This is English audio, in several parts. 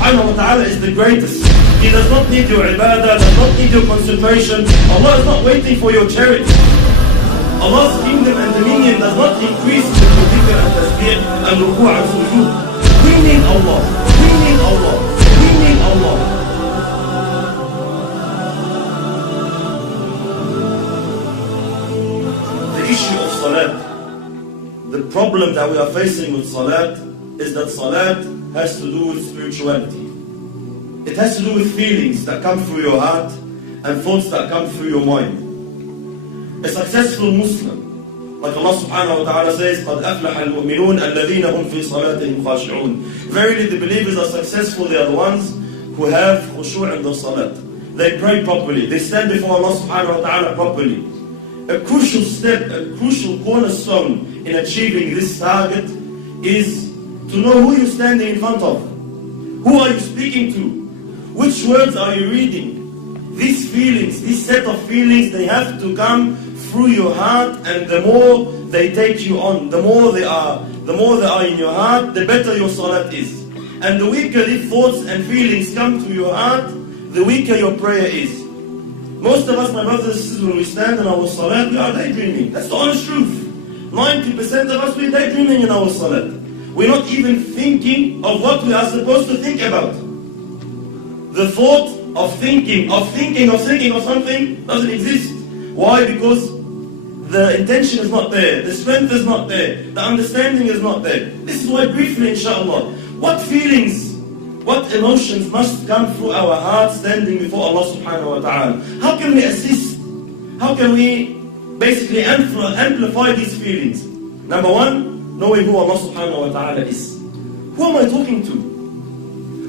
subhanahu wa ta'ala is the greatest. He does not need your ibadah, does not need your concentration. Allah is not waiting for your charity. Allah's kingdom and dominion does not increase with your dhikr and tasbih and ruku' and sujood. We need Allah. We need Allah. We need Allah. The issue of salat, the problem that we are facing with salat is that salat has to do with spirituality. It has to do with feelings that come through your heart and thoughts that come through your mind. A successful Muslim, like Allah subhanahu wa ta'ala says, قَدْ أَفْلَحَ الْمُؤْمِنُونَ الَّذِينَ هُمْ فِي صَلَاتِهِمْ خَاشِعُونَ. Verily the believers are successful, they are the ones who have khushu' in their salat. They pray properly, they stand before Allah subhanahu wa ta'ala properly. A crucial step, a crucial cornerstone in achieving this target is to know who you're standing in front of. Who are you speaking to? Which words are you reading? These feelings, this set of feelings, they have to come through your heart, and the more they take you on, the more they are in your heart, the better your salat is. And the weaker these thoughts and feelings come to your heart, the weaker your prayer is. Most of us, my brothers and sisters, when we stand in our salat, we are daydreaming. That's the honest truth. 90% of us, we're daydreaming in our salat. We're not even thinking of what we are supposed to think about. The thought of thinking of something doesn't exist. Why? Because the intention is not there, the strength is not there, the understanding is not there. This is why briefly, inshallah, what feelings, what emotions must come through our hearts standing before Allah subhanahu wa ta'ala? How can we assist? How can we basically amplify these feelings? Number one, knowing who Allah subhanahu wa ta'ala is. Who am I talking to?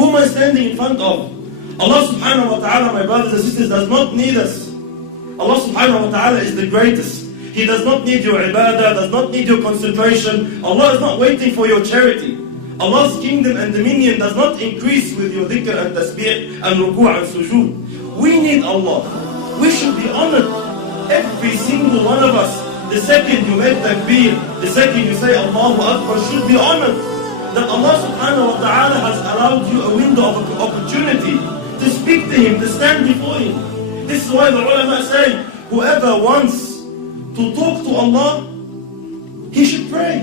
Who am I standing in front of? Allah subhanahu wa ta'ala, my brothers and sisters, does not need us. Allah subhanahu wa ta'ala is the greatest. He does not need your ibadah, does not need your concentration. Allah is not waiting for your charity. Allah's kingdom and dominion does not increase with your dhikr and tasbih and ruku' and sujood. We need Allah. We should be honored. Every single one of us, the second you make takbir, the second you say Allahu Akbar, should be honored. That Allah subhanahu wa ta'ala has allowed you a window of opportunity to speak to Him, to stand before Him. This is why the ulama say, whoever wants to talk to Allah, he should pray.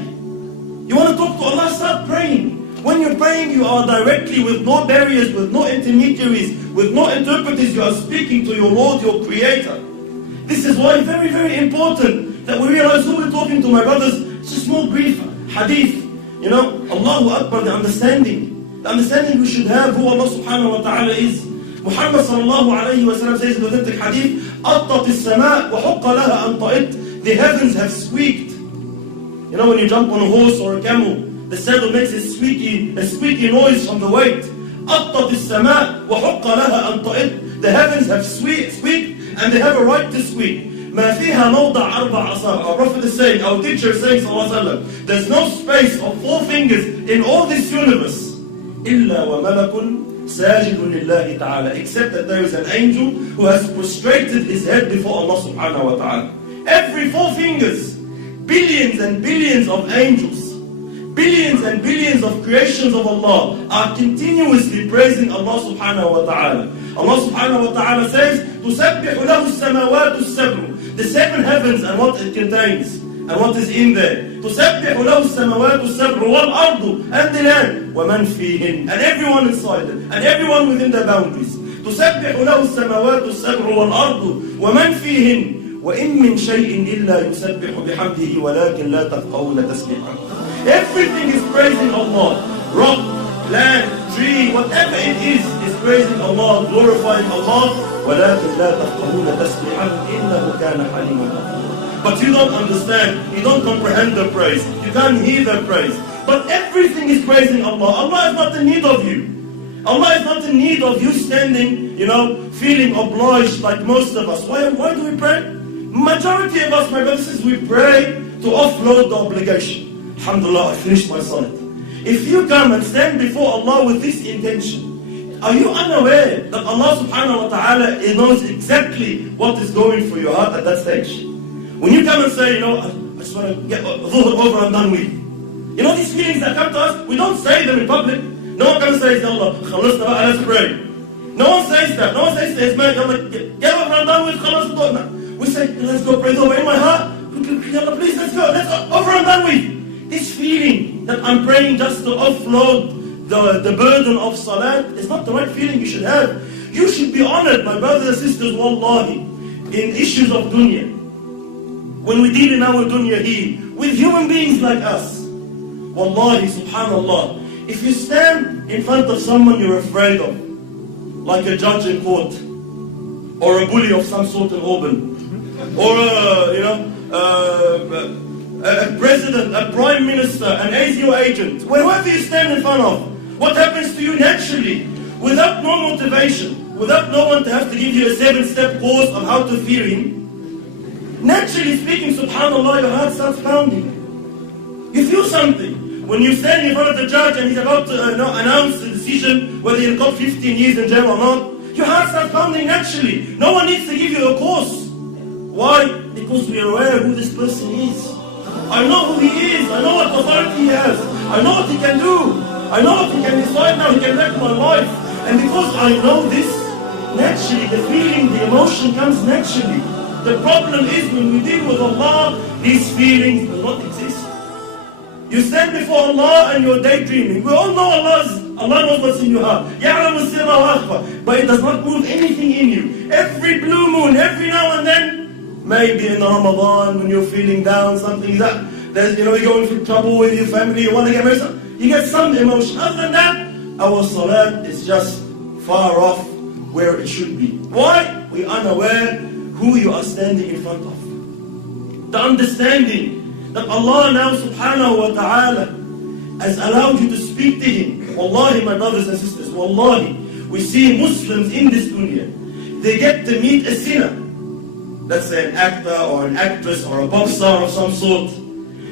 You want to talk to Allah, start praying. When you're praying, you are directly, with no barriers, with no intermediaries, with no interpreters, you are speaking to your Lord, your Creator. This is why very, very important that we realize who we're talking to, my brothers. It's a small brief hadith. You know, Allahu Akbar, the understanding we should have who Allah subhanahu wa ta'ala is. Muhammad sallallahu alayhi wa sallam says in the authentic hadith, أَطَّتِ السَّمَاء وَحُقَّ لَهَا أَنْ طَئِتْ. The heavens have squeaked. You know, when you jump on a horse or a camel, the saddle makes a squeaky noise from the weight. أَطَّتِ السَّمَاء وَحُقَّ لَهَا أَنْ طَئِتْ. The heavens have squeaked, and they have a right to squeak. مَا فِيهَا مَوْضَعَ أَرْبَعَ أَصَابِعَ. Our Prophet is saying, our teacher is saying, sallallahu alayhi wa sallam, there's no space of 4 fingers in all this universe, إِلَّا وَمَلَكٌ سَاجِدٌ لِلَّهِ تَعَالَى, except that there is an angel who has prostrated his head before Allah subhanahu wa ta'ala. Every 4 fingers, billions and billions of angels, billions and billions of creations of Allah are continuously praising Allah subhanahu wa ta'ala. Allah subhanahu wa ta'ala says, تُسَبِّحُ لَهُ السَّمَوَاتُ السَّبْعُ. The 7 heavens and what it contains, and what is in there. تُسَبِّحُ لَهُ السَّمَوَاتُ السَّبْعُ وَالْأَرْضُ, and the land, وَمَنْ فِيهِنْ, and everyone inside it, and everyone within the boundaries. تُسَبِّحُ لَهُ السَّمَوَاتُ السَّبْعُ وَالْأَرْضُ وَمَنْ فِيهِنْ وَإِن مِّن شَيْءٍ إِلَّا يُسَبِّحُ بِحَمْدِهِ وَلَكِنْ لَا تَفْقَهُونَ تَسْبِيحَهُ. Everything is praising Allah. Rock, land, tree, whatever it is praising Allah, glorifying Allah. وَلَكِنْ لَا تَفْقَهُونَ تَسْبِيحَهُ إِنَّهُ كَانَ حَلِيمًا غَفُورًا. But you don't understand, you don't comprehend the praise, you can't hear the praise. But everything is praising Allah. Allah is not in need of you. Allah is not in need of you standing, feeling obliged like most of us. Why do we pray? Majority of us, my brothers, we pray to offload the obligation. Alhamdulillah, I finished my salat. If you come and stand before Allah with this intention, are you unaware that Allah subhanahu wa ta'ala knows exactly what is going through your heart at that stage? When you come and say, I just want to get dhuhr over and done with. These feelings that come to us, we don't say them in public. No one comes and says, Allah, خلصنا بقى, let's pray. No one says that. No one says to his man, Allah, get over and done with, خلصنا. We say, let's go pray over in my heart. Allah, please, let's go over and done with. This feeling that I'm praying just to offload the burden of salat is not the right feeling you should have. You should be honored, my brothers and sisters, wallahi, in issues of dunya. When we deal in our dunya here, with human beings like us, wallahi, subhanallah, if you stand in front of someone you're afraid of, like a judge in court, or a bully of some sort in Auburn, or a president, a prime minister, an ASIO agent, wherever you stand in front of, what happens to you naturally, without no motivation, without no one to have to give you a 7-step course on how to fear him? Naturally speaking, subhanallah, your heart starts pounding. You feel something. When you stand in front of the judge and he's about to announce the decision whether you'll got 15 years in jail or not, your heart starts pounding naturally. No one needs to give you a course. Why? Because we are aware who this person is. I know who he is. I know what authority he has. I know what he can do. I know what he can decide now. He can wreck my life. And because I know this, naturally the feeling, the emotion comes naturally. The problem is when we deal with Allah, these feelings do not exist. You stand before Allah and you're daydreaming. We all know Allah knows what's in your heart. يَعْلَمُ السِّرَّ وَأَخْفَى. But it does not move anything in you. Every blue moon, every now and then, maybe in Ramadan when you're feeling down, something that, you're going through trouble with your family, you want to get married, you get some emotion. Other than that, our salat is just far off where it should be. Why? We are unaware who you are standing in front of. The understanding that Allah now subhanahu wa ta'ala has allowed you to speak to Him. Wallahi, my brothers and sisters, wallahi, we see Muslims in this dunya, they get to meet a sinner, let's say an actor or an actress or a pop star of some sort,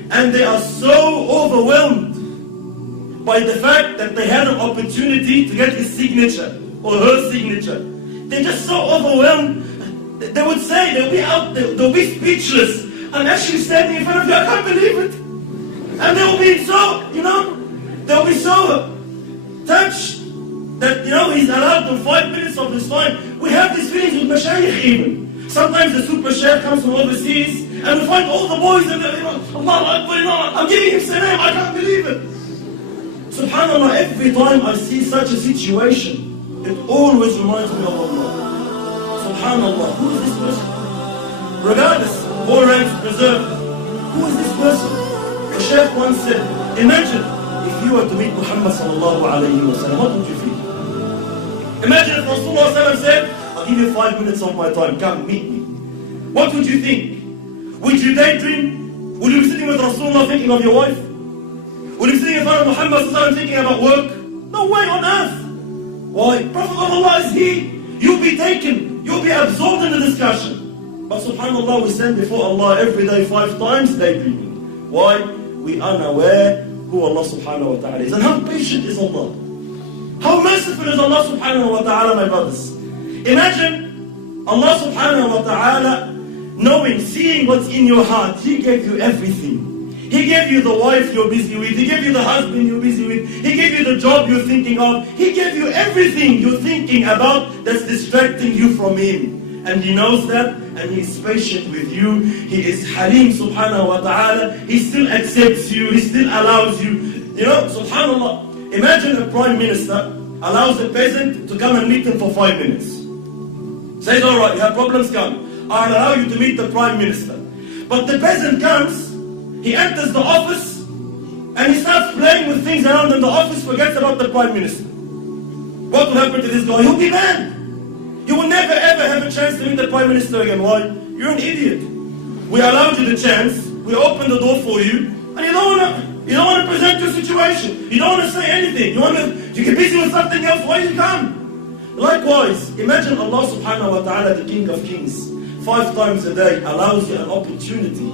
and they are so overwhelmed by the fact that they had an opportunity to get his signature or her signature. They're just so overwhelmed. They would say, they'll be speechless. I'm actually standing in front of you, I can't believe it. And they'll be so, they'll be so touched that, he's allowed them 5 minutes of his time. We have these feelings with mashayikh even. Sometimes the super shaykh comes from overseas, and we find all the boys and they're, Allah Akbar, I'm giving him salam, I can't believe it. Subhanallah, every time I see such a situation, it always reminds me of Allah. Subhanallah, who is this person? Regardless, all ranks preserved. Who is this person? The Shaykh once said, imagine if you were to meet Muhammad sallallahu alayhi wa sallam, what would you feel? Imagine if Rasulullah said, I'll give you 5 minutes of my time, come meet me. What would you think? Would you daydream? Would you be sitting with Rasulullah thinking of your wife? Would you be sitting in front of Muhammad sallallahu alayhi wa sallam thinking about work? No way on earth. Why? Prophet of Allah is he. You'll be taken. You'll be absorbed in the discussion. But subhanallah, we stand before Allah every day 5 times daydreaming. Why? We are unaware who Allah subhanahu wa ta'ala is. And how patient is Allah? How merciful is Allah subhanahu wa ta'ala, my brothers? Imagine Allah subhanahu wa ta'ala knowing, seeing what's in your heart. He gave you everything. He gave you the wife you're busy with. He gave you the husband you're busy with. He gave you the job you're thinking of. He gave you everything you're thinking about that's distracting you from Him. And He knows that, and He is patient with you. He is Halim subhanahu wa ta'ala. He still accepts you. He still allows you. Subhanallah. Imagine a prime minister allows a peasant to come and meet him for 5 minutes. Says, alright, you have problems, come. I'll allow you to meet the prime minister. But the peasant comes, he enters the office, and he starts playing with things around in the office, forgets about the prime minister. What will happen to this guy? He'll be banned. You will never ever have a chance to meet the prime minister again. Why? You're an idiot. We allowed you the chance, we opened the door for you, and you don't want to present your situation. You don't want to say anything. You get busy with something else. Why did you come? Likewise, imagine Allah subhanahu wa ta'ala, the King of Kings, 5 times a day allows you an opportunity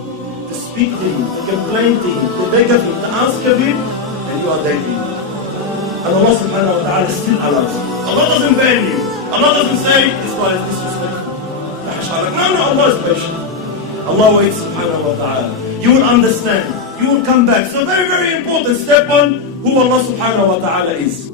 to speak to Him, to complain to Him, to beg of Him, to ask of Him, and you are daydreaming. And Allah subhanahu wa ta'ala still allows you. Allah doesn't ban you. Allah doesn't say, this guy is disrespectful. No, Allah is patient. Allah waits subhanahu wa ta'ala. You will understand. You will come back. So very, very important. Step 1, who Allah subhanahu wa ta'ala is.